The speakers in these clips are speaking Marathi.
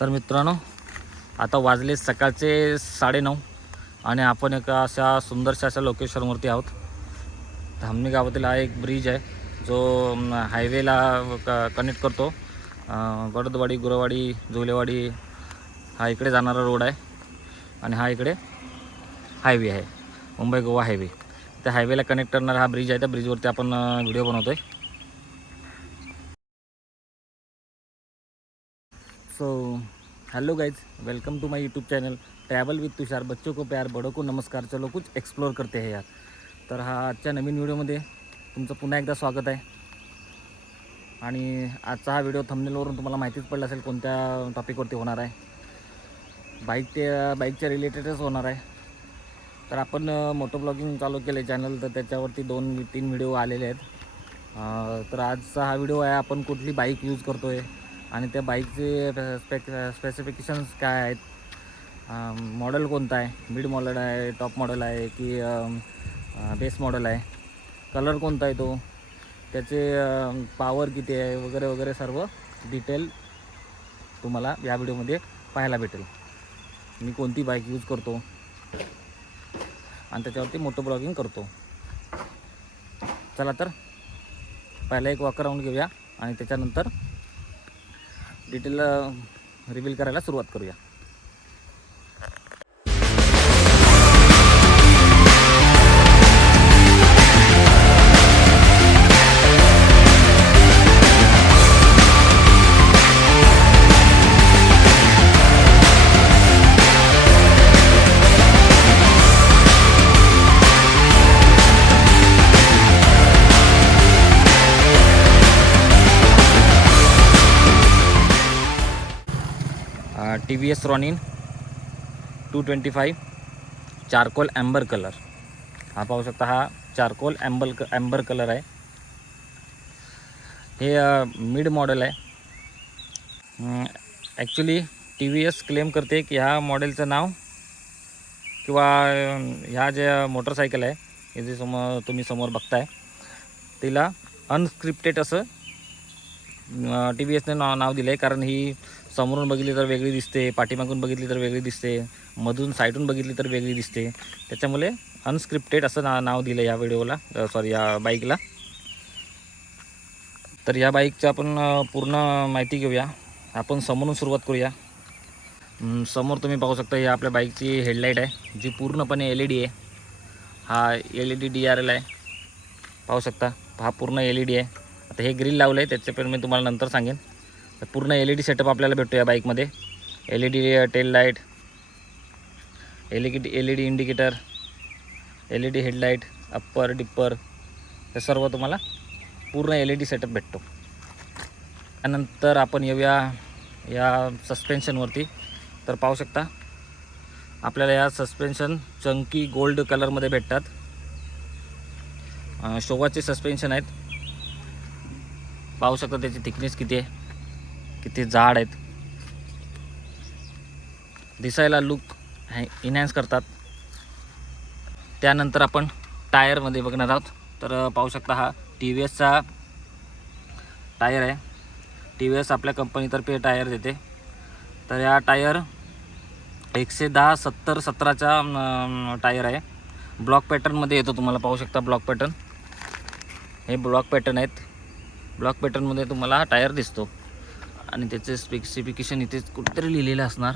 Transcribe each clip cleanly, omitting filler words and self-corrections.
तर मित्रांनो, आता वाजले सकाळचे 9:30 आणि आपण एका अशा सुंदरशा अशा लोकेशनवरती आहोत. धामणी गावातील हा एक ब्रिज आहे जो हायवेला कनेक्ट करतो. गडदवाडी, गुरवाडी, झोलेवाडी हा इकडे जाणारा रोड आहे आणि हा इकडे हायवे आहे, मुंबई गोवा हायवे. त्या हायवेला कनेक्ट करणारा हा ब्रिज आहे. त्या ब्रिजवरती आपण व्हिडिओ बनवतो आहे. So hello guys, welcome to my YouTube channel travel with Tushar. बच्चों को प्यार, बड़ों को नमस्कार. चलो कुछ एक्सप्लोर करते हैं यार. तर हा आजच्या नवीन व्हिडिओमध्ये तुमचं पुन्हा एकदा स्वागत आहे. आणि आजचा हा व्हिडिओ थंबनेलवरून तुम्हाला माहितीच पडलं असेल कोणत्या टॉपिकवरती होणार आहे. बाईकच्या रिलेटेडच होणार आहे. तर आपण मोटो ब्लॉगिंग चालू केलं आहे चॅनल, तर त्याच्यावरती 2-3 व्हिडिओ आलेले आहेत. तर आजचा हा व्हिडिओ आहे आपण कुठली बाईक यूज करतो आहे आणि त्या बाईकचे स्पेसिफिकेशन्स काय आहेत, मॉडेल कोणता आहे, मिड मॉडेल आहे, टॉप मॉडेल आहे की बेस मॉडेल आहे, कलर कोणता आहे तो, त्याचे पॉवर किती आहे वगैरे वगैरे सर्व डिटेल तुम्हाला या व्हिडिओमध्ये पाहायला भेटेल. मी कोणती बाईक यूज करतो आणि त्याच्यावरती मोटो ब्लॉगिंग करतो. चला तर पहिला एक वॉक अराउंड घेऊया आणि त्याच्यानंतर डिटेल रिव्हील करायला सुरुवात करूया. TVS Ronin 225 charcoal amber colour. हा पाहू शकता, हा चारकोल ॲम्बर कलर आहे. हे मिड मॉडेल आहे. ॲक्च्युली TVS क्लेम करते की ह्या मॉडेलचं नाव किंवा ह्या ज्या मोटरसायकल आहे हे जे तुम्ही समोर बघताय तिला अनस्क्रिप्टेड असं TVSने नाव दिलं आहे. कारण ही समोरून बघितली तर वेगळी दिसते, पाठीमागून बघितली तर वेगळी दिसते, मधून साईडून बघितली तर वेगळी दिसते. त्याच्यामुळे अनस्क्रिप्टेड असं नाव दिलं या व्हिडिओला, या बाईकला. तर या बाईकचं आपण पूर्ण माहिती घेऊया. आपण समोरून सुरुवात करूया. समोर तुम्ही पाहू शकता ही आपल्या बाईकची हेडलाईट आहे जी पूर्णपणे LED आहे. हा LED DRL आहे, पाहू शकता. हा पूर्ण LED आहे. आता हे ग्रिल लावलं आहे त्याचे पण मी तुम्हाला नंतर सांगेन. तर पूर्ण LED सेटअप आपल्याला भेटतो या बाईकमध्ये. LED tail light, LED indicator, LED headlight, upper dipper, हे सर्व तुम्हाला पूर्ण LED सेटअप भेटतो. त्यानंतर आपण येऊया या सस्पेन्शनवरती. तर पाहू शकता आपल्याला या सस्पेन्शन चंकी गोल्ड कलरमध्ये भेटतात. शोवाचे सस्पेन्शन आहेत. पाहू शकता त्याची थिकनेस किती आहे, किती जाड आहेत. दिसायला लुक इन्हॅन्स करतात. त्यानंतर आपण टायरमध्ये बघणार आहोत. तर पाहू शकता हा TVSचा टायर आहे. TVS आपल्या कंपनीतर्फे टायर देते. तर या टायर 110 70 17चा टायर आहे. ब्लॉक पॅटर्नमध्ये येतो. तुम्हाला पाहू शकता ब्लॉक पॅटर्न, हे ब्लॉक पॅटर्न आहेत. ब्लॉक पॅटर्नमध्ये तुम्हाला हा टायर दिसतो आणि त्याचे स्पेसिफिकेशन इथेच कुठेतरी लिहिलेलं असणार.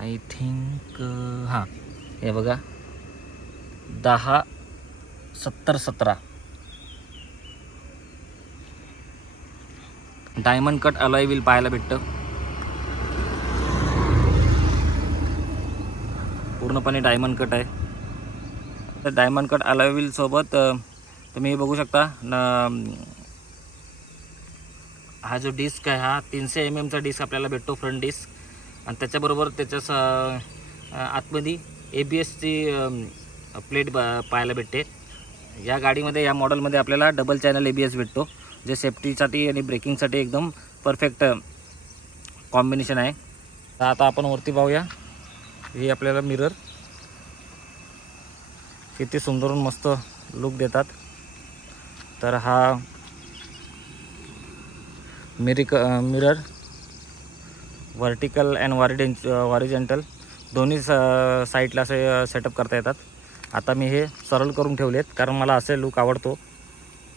आय थिंक हां, हे बघा 10 70 17 डायमंड कट अलॉय व्हील पाहायला भेटतं. पूर्णपणे डायमंड कट आहे. तर डायमंड कट अलॉय व्हील सोबत तुम्ही बघू शकता हा जो डिस्क आहे हा 300 mm डिस्क आपल्याला भेटतो, फ्रंट डिस्क. आणि त्याच्याबरोबर त्याच्या आतमध्ये ABSची प्लेट पाहायला भेटते. या गाडीमध्ये, या मॉडेलमध्ये आपल्याला डबल चॅनल ABS भेटतो, जे सेफ्टीसाठी आणि ब्रेकिंगसाठी एकदम परफेक्ट कॉम्बिनेशन आहे. तर आता आपण वरती पाहूया. हे आपल्याला मिरर किती सुंदर मस्त लुक देतात. तर हा मिरर व्हर्टिकल अँड हॉरिझॉन्टल दोन्ही साईडला असे सेटअप करता येतात. आता मी हे सरळ करून ठेवलेत कारण मला असे लुक आवडतो.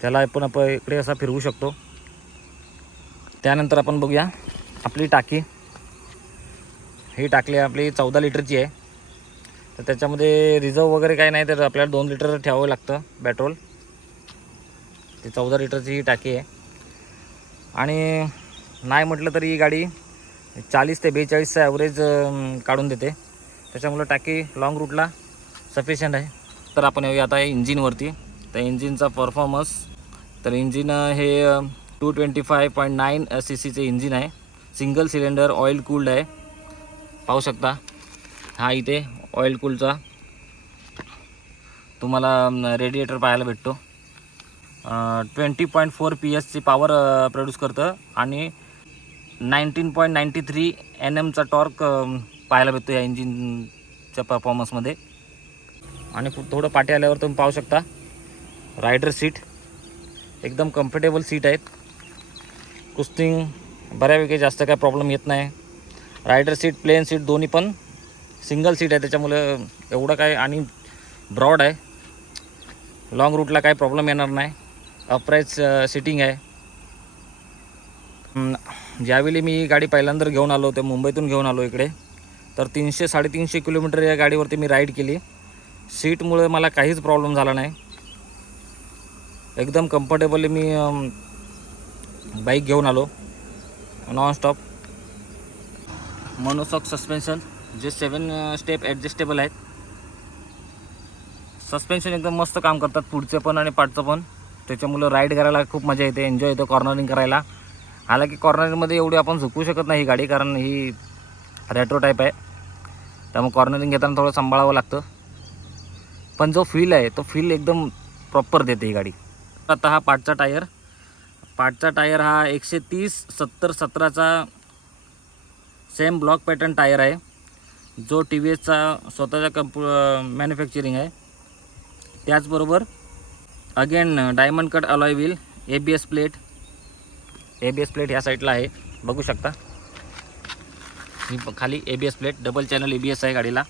त्याला आपण इकडे असा फिरवू शकतो. त्यानंतर आपण बघूया आपली टाकी. ही टाकी आपली 14 लिटरची आहे. तर त्याच्यामध्ये रिझर्व वगैरे काही नाही, तर आपल्याला 2 लिटर ठेवावं लागतं पेट्रोल. ती 14 लिटरची ही टाकी आहे. आणि नाही म्हटलं तरी ही गाडी 40 ते 42चा ॲव्हरेज काढून देते. त्याच्यामुळं टाकी लॉंग रूटला सफिशियंट आहे. तर आपण येऊया आता इंजिनवरती. तर इंजिनचा परफॉर्मन्स, तर इंजिन हे 225.9 cc इंजिन आहे. सिंगल सिलेंडर ऑइल कूल्ड आहे. पाहू शकता हा इथे ऑइल कूलचा तुम्हाला रेडिएटर पाहायला भेटतो. 20.4 PS पॉवर प्रोड्यूस करतं आणि 19.93 Nmचा टॉर्क पाहायला भेटतो या इंजिनच्या परफॉर्मन्समध्ये. आणि थोडं पाठी आल्यावर तुम्ही पाहू शकता रायडर सीट एकदम कम्फर्टेबल सीट आहेत. कुस्टिंग बऱ्यापैकी जास्त काय प्रॉब्लेम येत नाही. रायडर सीट प्लेन सीट दोन्ही पण सिंगल सीट आहे, त्याच्यामुळे एवढं काय, आणि ब्रॉड आहे. लॉंग रूटला काही प्रॉब्लेम येणार नाही. अपराईट सिटिंग आहे. ज्यावेळी मी गाडी पहिल्यांदा घेऊन आलो, ते मुंबईतून घेऊन आलो इकडे, तर 300-350 किलोमीटर या गाडीवरती मी राईड केली. सीटमुळे मला काहीच प्रॉब्लेम झाला नाही. एकदम कम्फर्टेबली मी बाईक घेऊन आलो नॉनस्टॉप. मोनोशॉक सस्पेन्शन जे 7 स्टेप ॲडजस्टेबल आहेत. सस्पेन्शन एकदम मस्त काम करतात, पुढचं पण आणि पाठचं पण. त्याच्यामुळं राईड करायला खूप मजा येते, एन्जॉय येतो कॉर्नरिंग करायला. हालाकी कॉर्नरिंगमध्ये एवढी आपण झुकू शकत नाही ही गाडी, कारण ही रेट्रो टाईप आहे. त्यामुळे कॉर्नरिंग घेताना थोडं सांभाळावं लागतं. पण जो फील आहे तो फील एकदम प्रॉपर देते ही गाडी. आता हा पाठचा टायर हा 130/70/17चा सेम ब्लॉक पॅटर्न टायर आहे, जो TVSचा स्वतःचा मॅन्युफॅक्चरिंग आहे. त्याचबरोबर again diamond cut alloy wheel, ABS plate ह्या साईडला आहे, बघू शकता. ही खाली ABS plate, double channel ABS आहे गाडीला.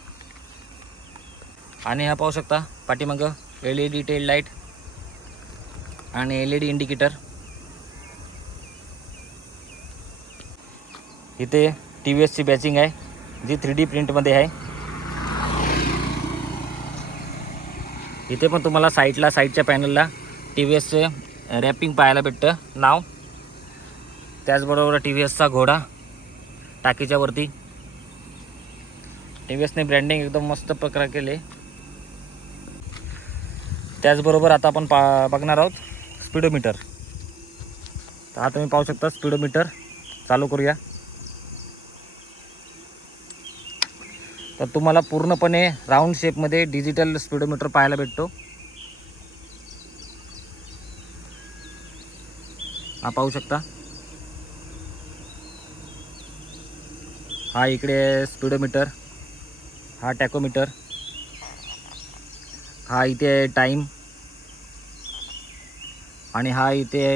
आणि हा पाहू शकता पाठीमागं LED टेल लाईट आणि LED इंडिकेटर. इथे TVSची बॅचिंग आहे, जी 3D प्रिंटमध्ये आहे. इथे पण तुम्हाला साईडच्या पॅनलला TVSचे रॅपिंग पाहायला भेटतं, नाव. त्याचबरोबर TVSचा घोडा टाकीच्या वरती. TVSने ब्रँडिंग एकदम मस्त प्रकारे केले. त्याचबरोबर आता आपण बघणार आहोत स्पीडोमीटर. तर आता तुम्ही पाहू शकता स्पीडोमीटर. चालू करूया. तर तुम्हाला पूर्णपणे राऊंड शेपमध्ये डिजिटल स्पीडोमीटर पाहायला भेटतो. हा पाहू शकता. हा इकडे स्पीडोमीटर, हा टॅकोमीटर, हा इथे टाईम, आणि हा इथे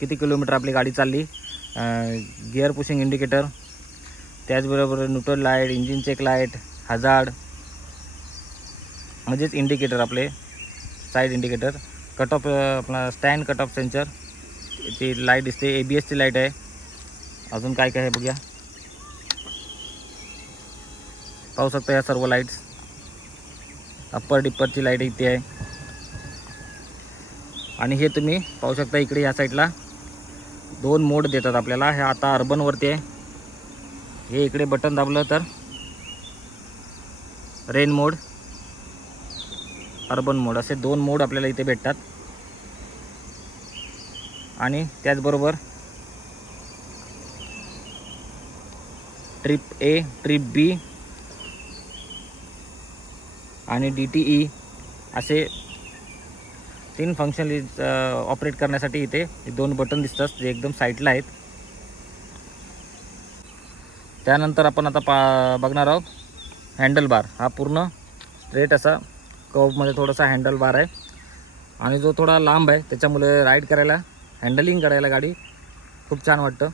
किती किलोमीटर आपली गाडी चालली, गिअर पुशिंग इंडिकेटर. त्याचबरोबर neutral light, engine check light, hazard म्हणजेच इंडिकेटर आपले साईड इंडिकेटर, कट ऑफ आपला स्टँड कट ऑफ सेन्सर ची लाईट दिसते, ABSची लाईट आहे. अजून काय काय आहे बघूया. पाहू शकता या सर्व लाईट्स. अप्पर डिप्परची लाईट इथे आहे. आणि हे तुम्ही पाहू शकता इकडे या साईडला 2 मोड देतात आपल्याला. हे आता अर्बनवरती आहे. हे इकडे बटन दाबलं तर रेन मोड, अर्बन मोड असे 2 मोड आपल्याला इथे भेटतात. आणि त्याचबरोबर ट्रिप A, ट्रिप B आणि DTE असे 3 फंक्शन ऑपरेट करण्यासाठी इथे 2 बटन दिसतात, जे एकदम साईडला आहेत. त्यानंतर आपण आता बघणार आहोत हँडल बार. हा पूर्ण स्ट्रेट असा कर्वमध्ये थोडासा हँडल बार आहे, आणि जो थोडा लांब आहे त्याच्यामुळे राईड करायला, हँडलिंग करायला गाडी खूप छान वाटतं.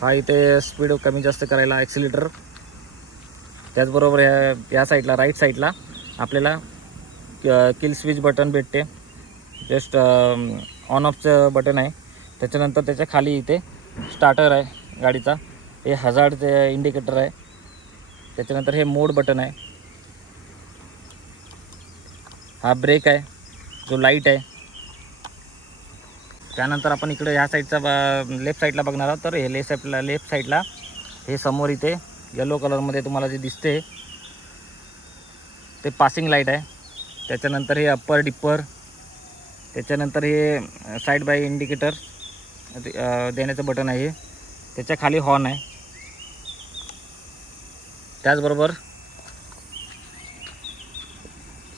हा इथे स्पीड कमी जास्त करायला ॲक्सिलेटर. त्याचबरोबर या साईडला राईट साईडला आपल्याला किल स्विच बटन भेटते. जस्ट ऑन ऑफचं बटन आहे. त्याच्यानंतर त्याच्या खाली इथे स्टार्टर आहे गाडीचा. हे हजार्डचं इंडिकेटर आहे. त्याच्यानंतर हे मोड बटन आहे. हा ब्रेक आहे, जो लाईट आहे. त्यानंतर आपण इकडे ह्या साईडचा लेफ्ट साईडला बघणार आहोत. तर हे लेफ्ट साईडला हे समोर इथे येलो कलरमध्ये तुम्हाला जे दिसते ते पासिंग लाईट आहे. त्याच्यानंतर हे अप्पर डिप्पर. त्याच्यानंतर हे साईड बाय इंडिकेटर देण्याचं बटन आहे. त्याच्या खाली हॉर्न आहे. त्याचबरोबर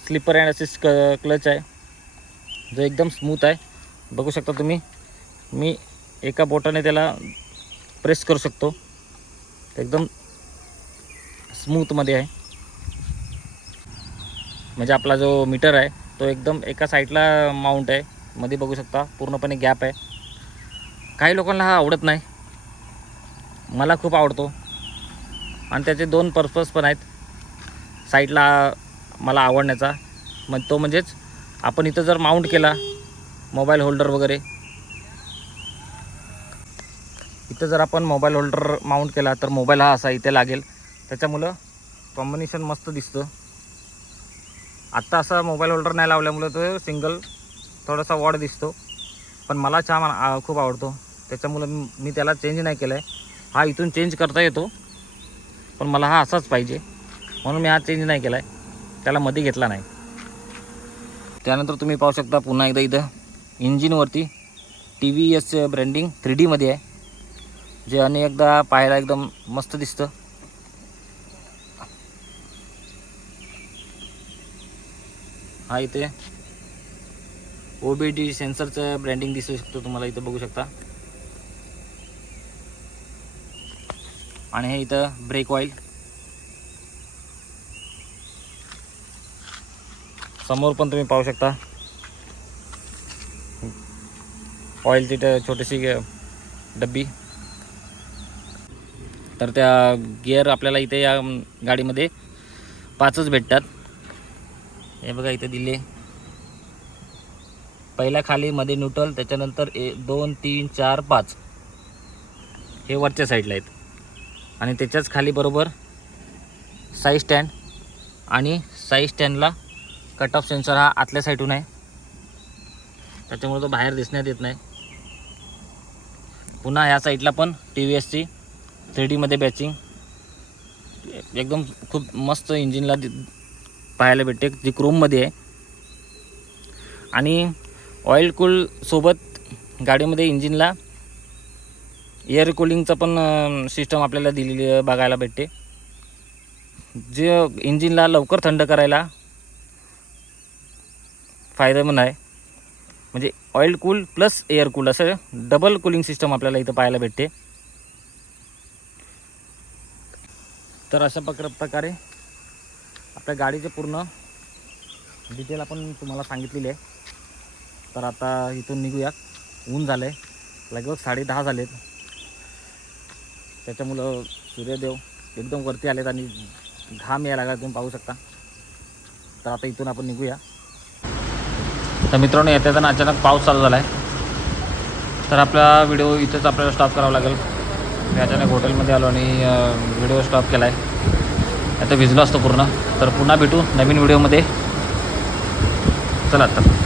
स्लिपर अँड असिस्ट क्लच आहे, जो एकदम स्मूथ आहे. बघू शकता तुम्ही, मी एका बोटाने त्याला प्रेस करू शकतो. एकदम स्मूथमध्ये आहे. म्हणजे आपला जो मीटर आहे तो एकदम एका साईडला माउंट आहे. मध्ये बघू शकता पूर्णपणे गॅप आहे. काही लोकांना हा आवडत नाही, मला खूप आवडतो. आणि त्याचे दोन पर्पज पण आहेत साईडला मला आवडण्याचा. तो म्हणजेच आपण इथं जर माउंट केला मोबाईल होल्डर वगैरे, इथं जर आपण मोबाईल होल्डर माउंट केला तर मोबाईल हा असा इथे लागेल. त्याच्यामुळं कॉम्बिनेशन मस्त दिसतं. आत्ता असा मोबाईल होल्डर नाही लावल्यामुळं तो सिंगल थोडासा वॉड दिसतो. पण मला खूप आवडतो. त्याच्यामुळं मी त्याला चेंज नाही केला आहे. हा इथून चेंज करता येतो, पण मला हा असाच पाहिजे म्हणून मी हा चेंज नाही केला आहे, त्याला मध्ये घेतला नाही. त्यानंतर तुम्ही पाहू शकता पुन्हा एकदा इथं इंजिनवरती TVS ब्रँडिंग 3D मध्ये आहे, जे अनेकदा पाहायला एकदम मस्त दिसतं. हा इथे OBD सेन्सरचं ब्रँडिंग दिसू शकतो तुम्हाला, इथं बघू शकता. आणि हे इथं ब्रेक ऑइल. समोर पण तुम्ही पाहू शकता ऑइल तिथं छोटीशी डब्बी. तर त्या गिअर आपल्याला इथे या गाडीमध्ये 5च भेटतात. हे बघा इथे दिले, पहिला खाली, मध्ये न्यूट्रल, त्याच्यानंतर 2 3 4 5 हे वरच्या साईडला आहेत. आणि त्याच्याच खाली बरोबर साईड स्टँड. आणि साईड स्टँडला कट ऑफ सेन्सर हा आतल्या साईडून आहे, त्याच्यामुळे तो बाहेर दिसण्यात येत नाही. पुन्हा ह्या साईडला पण TVSची 3D मध्ये बॅचिंग एकदम खूप मस्त इंजिनला पाहायला भेटते, जी क्रोममध्ये आहे. आणि ऑइल कूल सोबत गाडीमध्ये इंजिनला एअर कूलिंगचं पण सिस्टम आपल्याला दिलेली बघायला भेटते, जे इंजिनला लवकर थंड करायला फायदेमंद आहे. म्हणजे oil cool plus air cool असं डबल कूलिंग सिस्टम आपल्याला इथं पाहायला भेटते. तर अशा प्रकारे आपल्या गाडीचे पूर्ण डिटेल आपण तुम्हाला सांगितलेली आहे. तर आता इथून निघूया. ऊन झालं आहे, लगभग 10:30 झालेत. त्याच्यामुळं सूर्यदेव एकदम वरती आलेत आणि घाम यायला लागला, तुम्ही पाहू शकता. तर आता इथून आपण निघूया. तर मित्रांनो, येताना अचानक पाऊस चालू झाला आहे, तर आपला व्हिडिओ इथंच आपल्याला स्टॉप करावा लागेल. मी अचानक हॉटेलमध्ये आलो आणि व्हिडिओ स्टॉप केला आहे. आता भिजलो असतो पूर्ण. तर पुन्हा भेटू नवीन व्हिडिओमध्ये. चला तर.